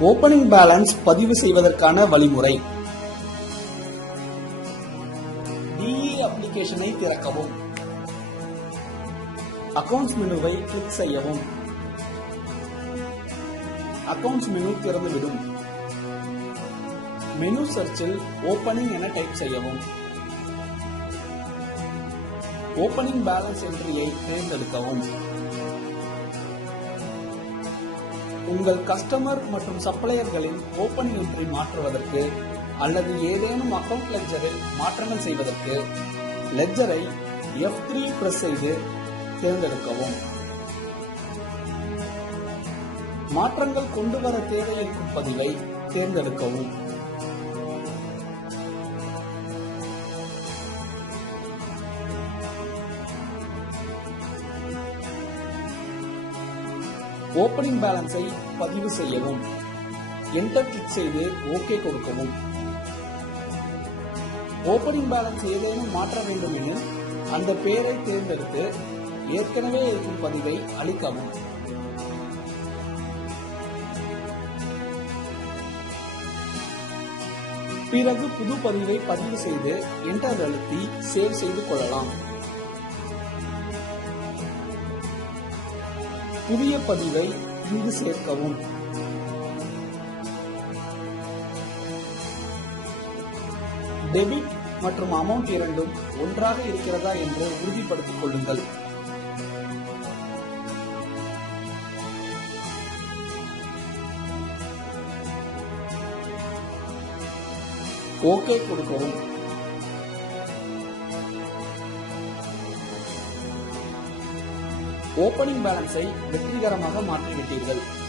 Opening balance பதிவு செய்வதற்கான வழிமுறை. டிஇ அப்ளிகேஷனை திறக்கவும். அக்கவுண்ட்ஸ் மெனுவை கிளிக் செய்யவும். அக்கவுண்ட்ஸ் மெனு திறந்துவிடும். மெனு சர்ச்சில் ஓபனிங் என டைப் செய்யவும். ஓபனிங் பேலன்ஸ் என்ட்ரியை தேர்ந்தெடுக்கவும். உங்கள் கஸ்டமர் மற்றும் சப்ளையர்களின் ஓபனிங் என்ட்ரி மாற்றுவதற்கு அல்லது ஏதேனும் அக்கவுண்ட் லெட்ஜரில் மாற்றங்கள் செய்வதற்கு லெட்ஜரை F3 பிரஸ் செய்து தேர்ந்தெடுக்கவும். மாற்றங்கள் கொண்டு வர தேவையிருக்கும் பதிவை தேர்ந்தெடுக்கவும். ஓபனிங் பேலன்ஸை பதிவு செய்யவும். என்டர் கிளிக் செய்து ஓகே கொடுக்கவும். ஓபனிங் பேலன்ஸ் ஏதேனும் மாற்ற வேண்டும் எனில் அந்த பெயரை தேர்ந்தெடுத்து ஏற்கனவே இருக்கும் பதிவை அளிக்கவும். பிறகு புது பதிவை பதிவு செய்து என்டர் அழுத்தி சேவ் செய்து கொள்ளலாம். புதிய பதிவை இங்கு சேர்க்கவும். டெபிட் மற்றும் அமௌண்ட் இரண்டும் ஒன்றாக இருக்கிறதா என்று உறுதிப்படுத்திக் கொள்ளுங்கள். ஓகே கொடுக்கவும். ஓபனிங் பேலன்ஸை வெற்றிகரமாக மாற்றிவிட்டீர்கள்.